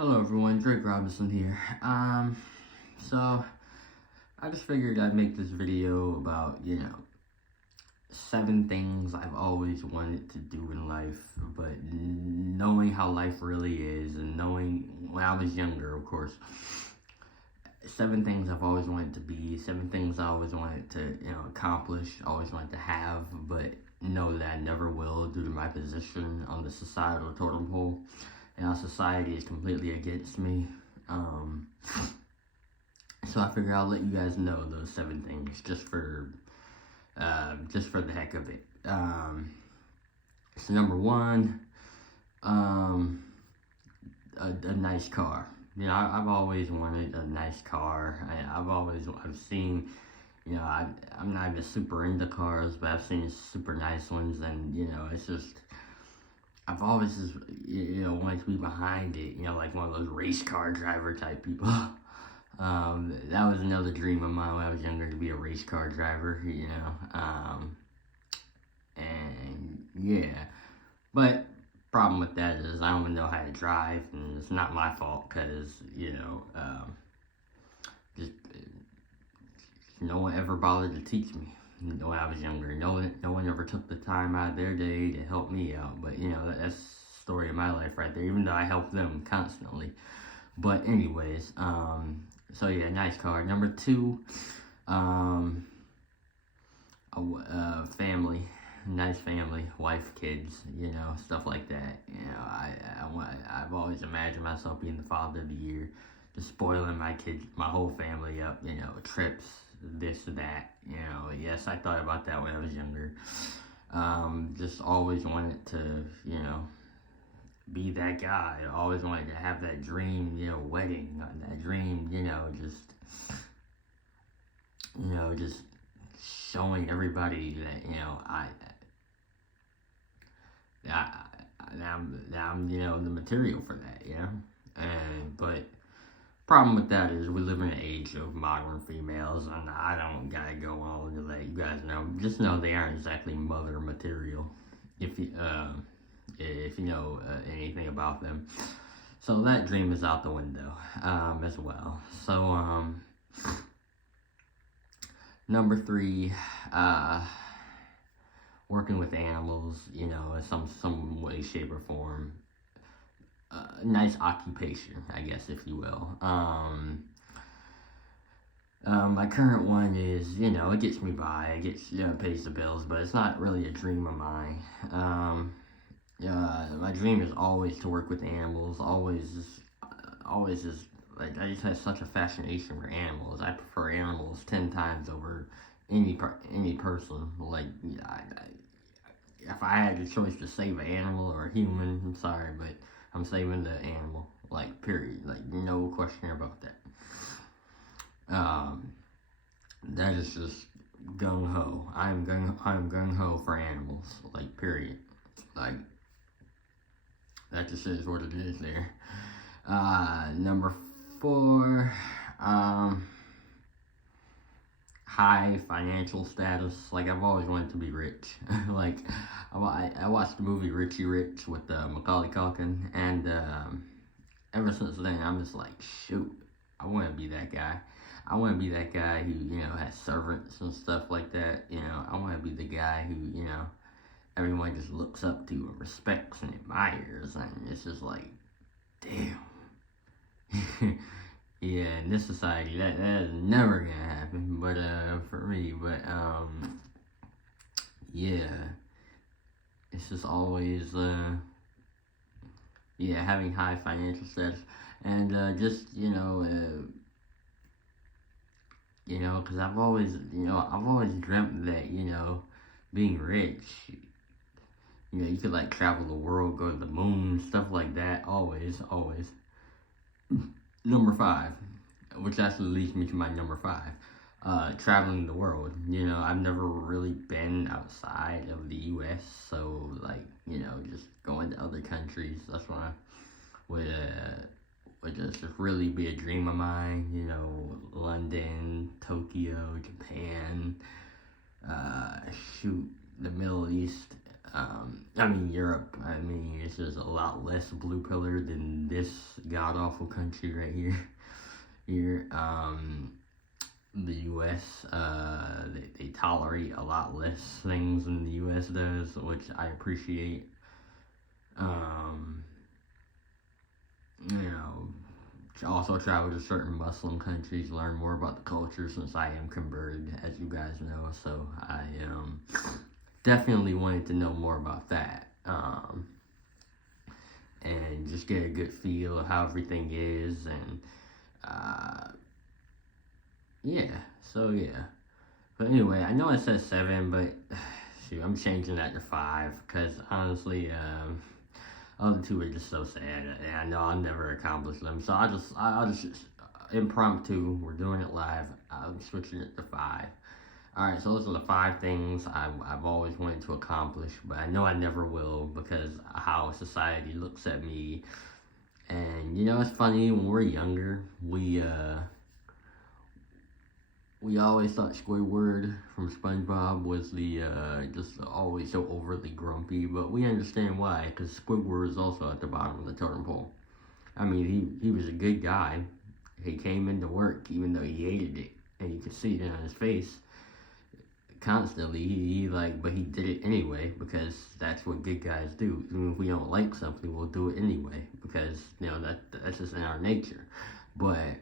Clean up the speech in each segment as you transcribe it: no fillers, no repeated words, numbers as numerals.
Hello everyone, Drake Robinson here. So I just figured I'd make this video about, 7 things I've always wanted to do in life, but knowing how life really is and knowing when I was younger, of course. 7 things I've always wanted to be, 7 things I always wanted to, accomplish, always wanted to have, but know that I never will due to my position on the societal totem pole. And our society is completely against me. So I figured I'll let you guys know those 7 things just for the heck of it. So number 1, a nice car. I've always wanted a nice car. I've seen, I'm not even super into cars, but I've seen super nice ones, and it's just. I've always just, wanted to be behind it, like one of those race car driver type people. That was another dream of mine when I was younger, to be a race car driver, and yeah. But problem with that is I don't know how to drive, and it's not my fault, because, just no one ever bothered to teach me when I was younger. No one ever took the time out of their day to help me out. But that's the story of my life right there, even though I help them constantly. But anyways, so yeah, nice car. Number 2, family, nice family, wife, kids, stuff like that. I've always imagined myself being the father of the year, just spoiling my kids, my whole family up, trips, this, that, yes, I thought about that when I was younger. Just always wanted to, be that guy. I always wanted to have that dream, wedding, that dream, just showing everybody that, I'm the material for that, but problem with that is we live in an age of modern females, and I don't gotta go on to let you guys know. Just know they aren't exactly mother material, if you know anything about them. So that dream is out the window, as well. So, number 3, working with animals, in some way, shape, or form. Nice occupation, I guess, if you will. My current one is, it gets me by, it pays the bills, but it's not really a dream of mine. My dream is always to work with animals, always is, like, I just have such a fascination for animals. I prefer animals 10 times over any person. Like, if I had the choice to save an animal or a human, I'm sorry, but I'm saving the animal, like, period, like, no question about that. That is just gung-ho. I'm gung-ho for animals, like, period. Like, that just is what it is there. Number 4, high financial status. Like, I've always wanted to be rich. Like, I watched the movie Richie Rich with Macaulay Culkin, and ever since then, I'm just like, shoot, I want to be that guy. I want to be that guy who, has servants and stuff like that. I want to be the guy who, everyone just looks up to and respects and admires, and it's just like, damn. Yeah, in this society, that is never gonna happen, but, for me, but, yeah, it's just always, having high financial status, and, just, because I've always dreamt that, being rich, you could, like, travel the world, go to the moon, stuff like that, always. Number 5, which actually leads me to my number 5, traveling the world. I've never really been outside of the U.S., so, like, just going to other countries, that's what I would just really be a dream of mine. London, Tokyo, Japan, the Middle East, I mean, Europe, I mean, it's just a lot less blue pillar than this god awful country right here. Here, the U.S., they tolerate a lot less things than the U.S. does, which I appreciate. Um, you know, also travel to certain Muslim countries, learn more about the culture since I am converted, as you guys know. So I definitely wanted to know more about that. And just get a good feel of how everything is, and uh, yeah. So yeah. But anyway, I know I said 7, but shoot, I'm changing that to 5 because honestly, other two are just so sad, and I know I'll never accomplish them. So I'll just impromptu. We're doing it live. I'm switching it to 5. All right, so those are the 5 things I've always wanted to accomplish, but I know I never will because how society looks at me. And you know, it's funny when we're younger, we always thought Squidward from SpongeBob was the just always so overly grumpy, but we understand why, because Squidward is also at the bottom of the totem pole. I mean, he was a good guy. He came into work even though he hated it, and you could see it on his face constantly. But he did it anyway because that's what good guys do. Even if we don't like something, we'll do it anyway because you know that's just in our nature. But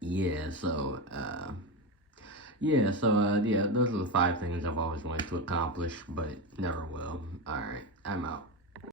yeah, so yeah, those are the 5 things I've always wanted to accomplish, but never will. All right, I'm out.